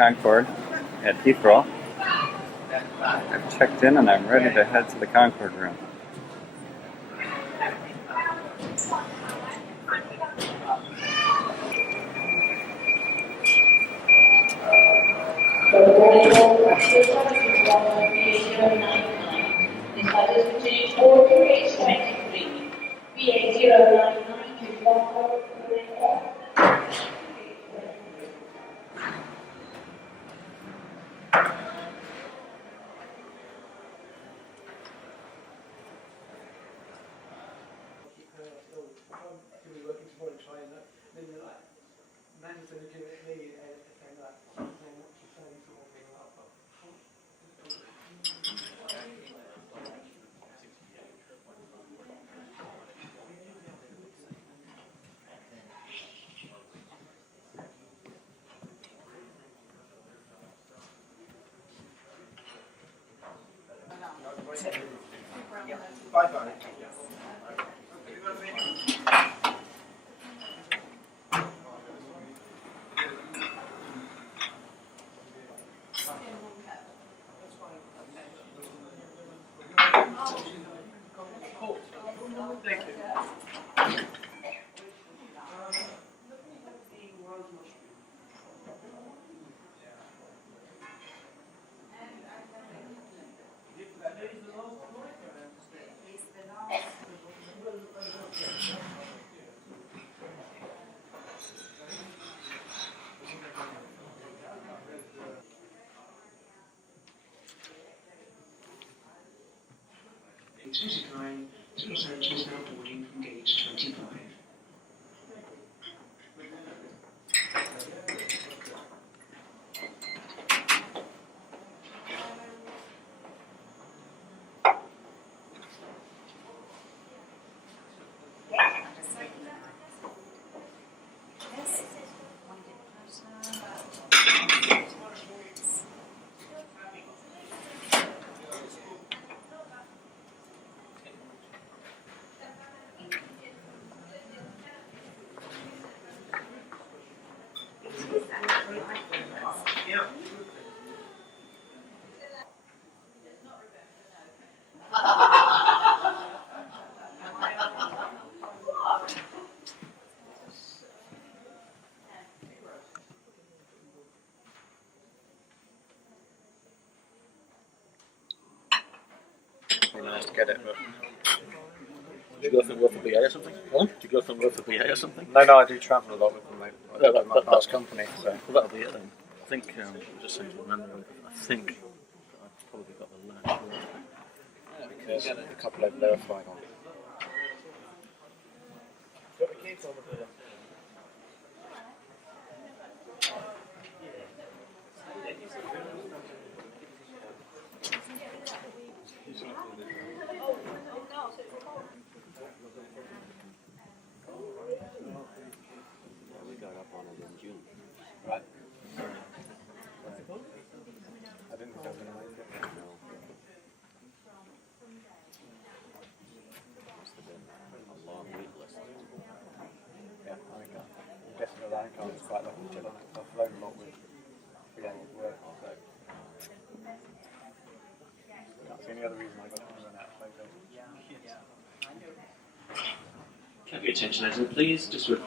Concorde at Heathrow. I've checked in and I'm ready to head to the Concorde room. Bye-bye. Thank you. Decline, to researchers now boarding from gate 25. Yeah. Be nice to get it, but Did you go through work for BA or something? Huh? Did you go through work for BA or something? no, I do travel a lot with my, Yeah, my past company. So Well, that'll be it then. I think, just seems to remember, I think I've probably got the latch. there's a couple I've verified on. We got up on it in June. Right. I didn't think I was going to make it. No. Must have been a long wait list. Yeah, I think I'm guessing the line card is quite lucky to get on it. I've flown a lot with BA work, so can't see any other reason I got to run out of photos. Can I have your attention, as please? Just with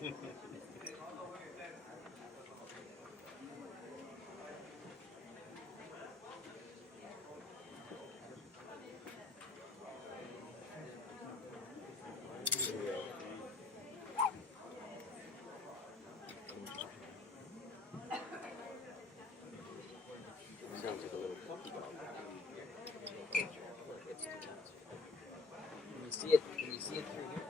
Sounds like a little puppy dog. Can you see it? Can you see it through here?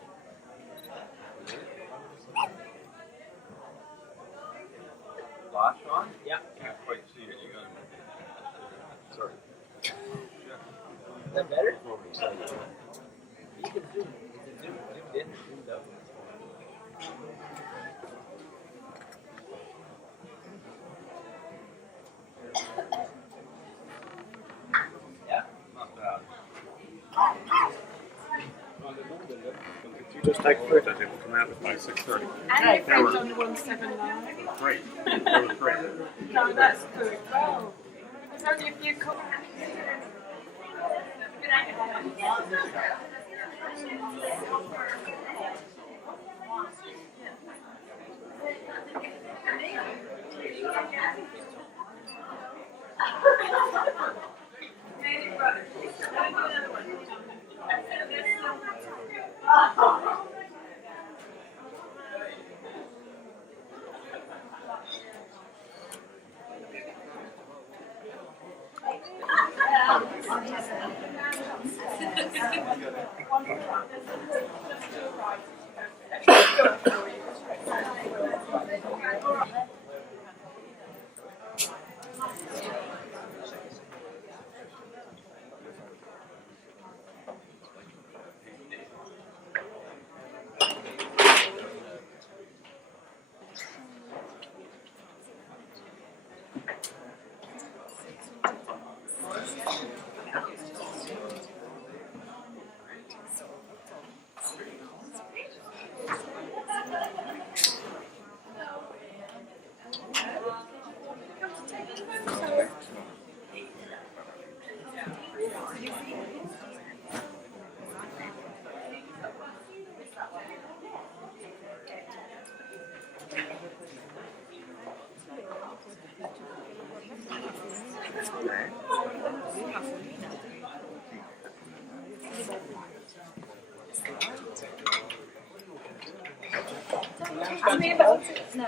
Flash on? Yeah. Can't quite see it. You got Sorry. Is that better? Over the side. You can zoom. You can zoom in, zoomed out. Yeah. Not bad. You just take fruit, I think, we'll come out with by 6:30. And your friends on the 179. Great. That was great. No, that's good. Well, there's only a few calls. I mean, but no.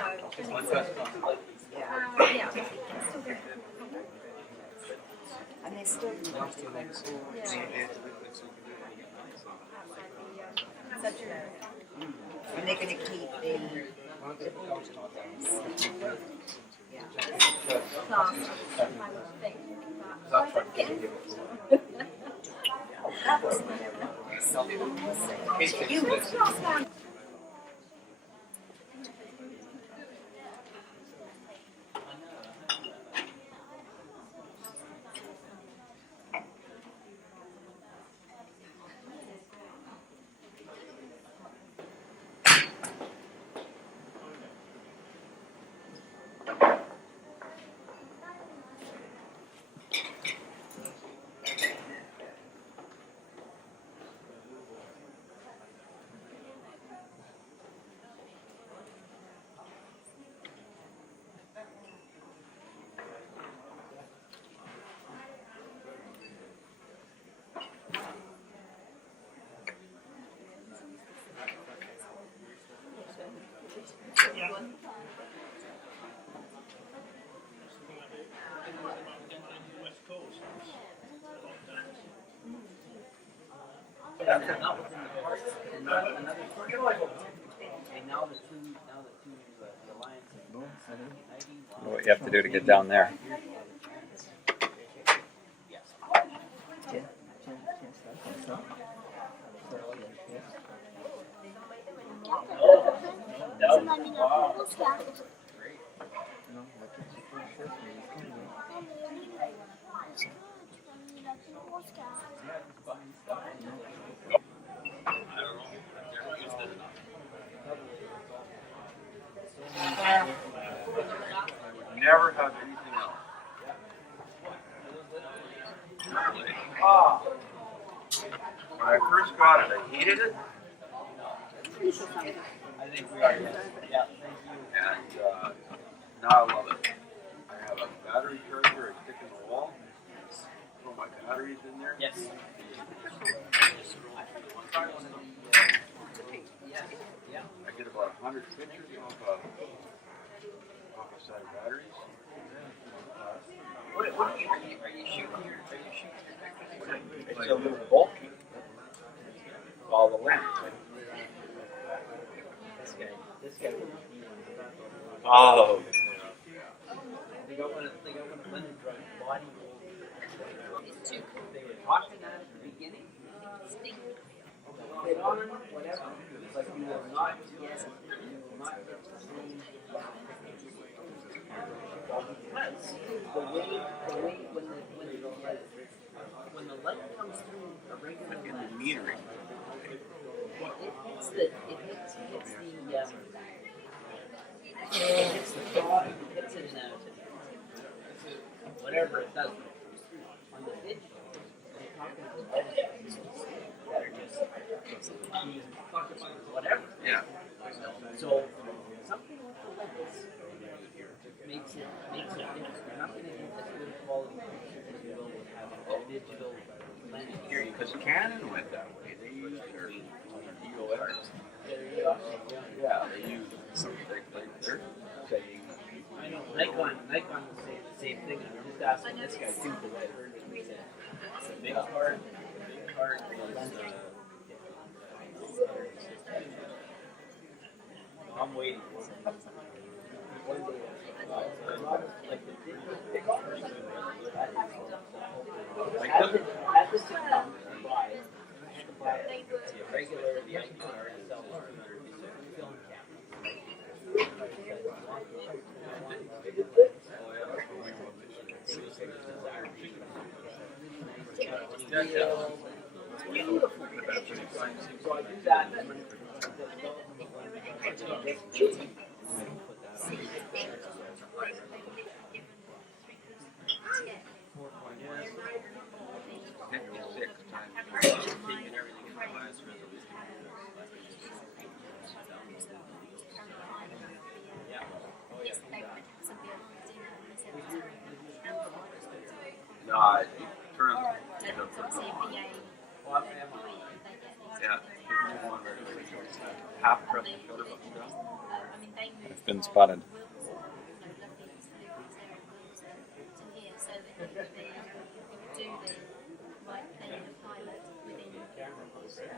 Yeah. And they're still and they're going to keep the class, I would think. That's right. That wasn't very You was last night. Not within the park. And not another park. And now the two the alliance. What you have to do to get down there. Never have anything else. When I first got it, I hated it. I think we are, yes. Yeah, thank you. And now I love it. I have a battery charger I stick in the wall. Throw my batteries in there. Yes. Yeah. I get about 100 pictures off a set of batteries. What are you shooting your pictures? It's a little bulky. All the lens. This guy. Oh. They got one of London Drug body. They were talking at the beginning. Get on, whatever. But you will not see because the way when the light comes through a regular lens, Metering. it hits the frog, it hits it in whatever it does. On the pitch, they're talking to the that are just whatever. Yeah. So something like this makes it different. You're not going to get as good a quality picture as you will with having a digital lens. Here, because Canon went that way. They used their EOS. Yeah, they used something they're saying. I know Nikon will say the same thing. I'm just asking this guy too because I heard him say it's a big card, lens. I'm waiting. Like the digital pictures. At this time, buy the regular, the icon or SLR film camera. Beautiful. So I do that. No, I turn on yeah. Half press the shutter button down. It's been spotted.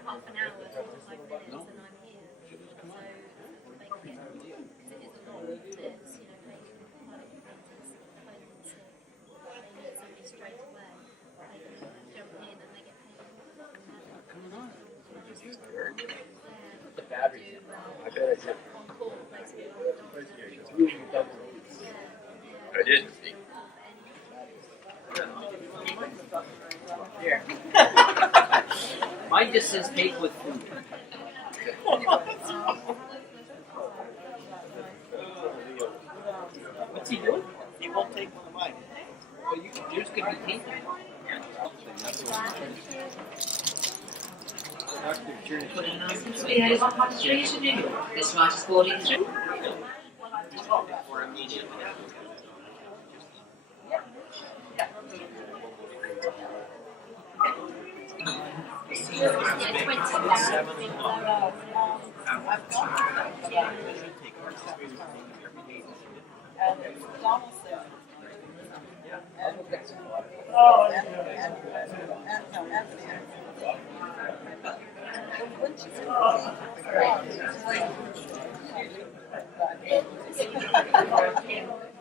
Half an hour, 45 minutes, and I'm here. So they can get because it is a lot. There's, they need somebody straight away. They can jump in and they get paid. The battery. I bet I did. Concorde, basically. I did. Here. Mine just says take with food. What's he doing? He won't take one of mine. Well, yours could be taken. Is on High Street in New York. This flight is boarding through.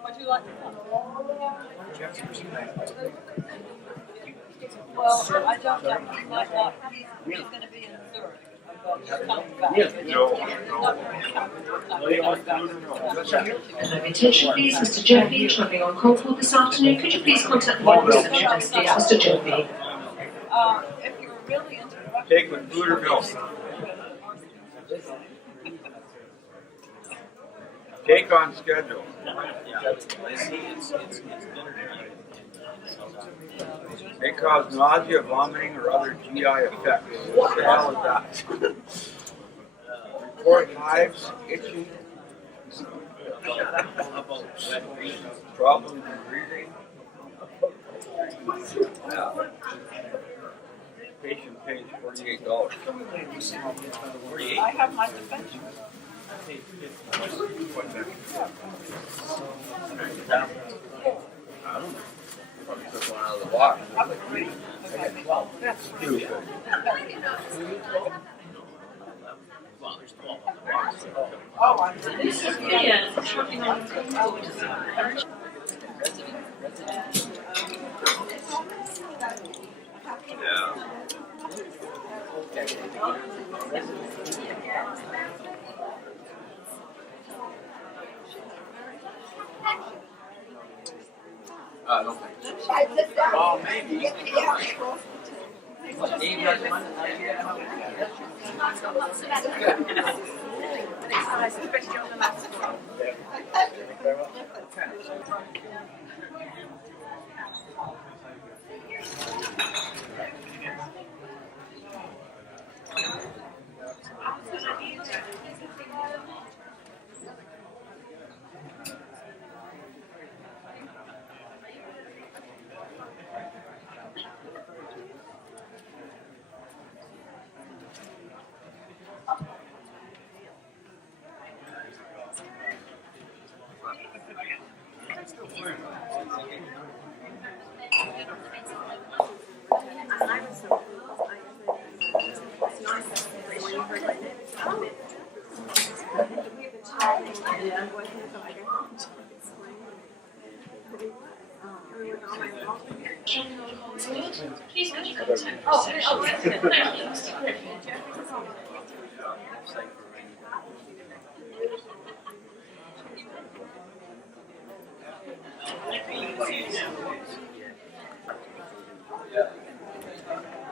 Would you like to come? Well, I don't know. He might not. He's going to be in Zurich. Attention please, Mr. Joby, travelling on Concorde this afternoon. Could you please contact the reception desk, please, Mr. Joby? If you're really interested. Take with food or milk. Take on schedule. They cause nausea, vomiting, or other GI effects. What the hell is that? Or hives, itching, problems in breathing. Yeah. Patient pays $48. 48. I have my defense. I don't know. Probably took one out of the box. Well, there's 12 on the box. Oh, I Yeah. No thanks. Oh, maybe. Dave has one idea how Especially on the last one. Please could you contact reception?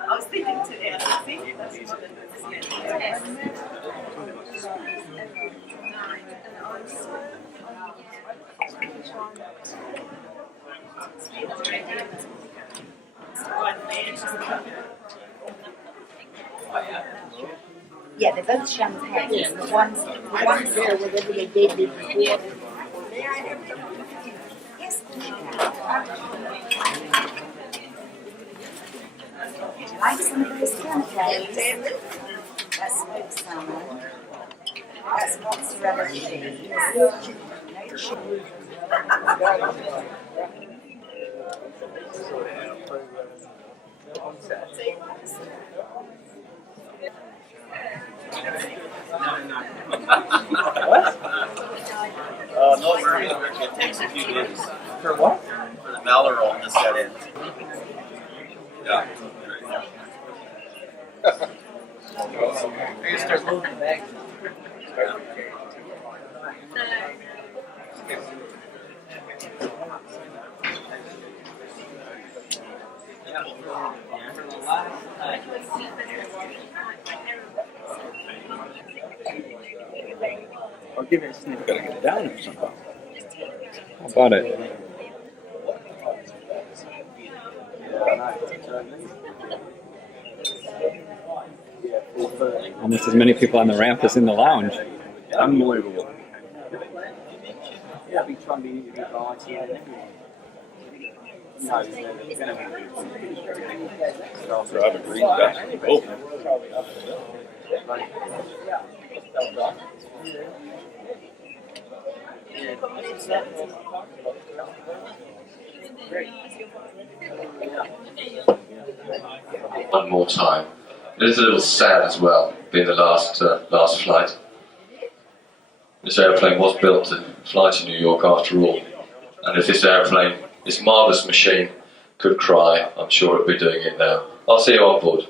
I was thinking to Anne, I think that's what it Yeah, they're both champagne. The one's there, whatever they did before. Yes, of course you can. Would you like some of those champagnes? That's smoked salmon. That's mozzarella cheese. No cheese. No, it takes a few days For what? for the mallow roll to set in. Yeah. They start moving the bag. I'll give it a sniff. Gotta get it down or something. How about it? Almost as many people on the ramp as in the lounge. Unbelievable. Yeah, be trying to be volunteer and everything. No, it's gonna be. Also have a green vest. Oh. One more time. It is a little sad as well, being the last flight. This airplane was built to fly to New York after all, and if this airplane, this marvellous machine, could cry, I'm sure it'll be doing it now. I'll see you on board.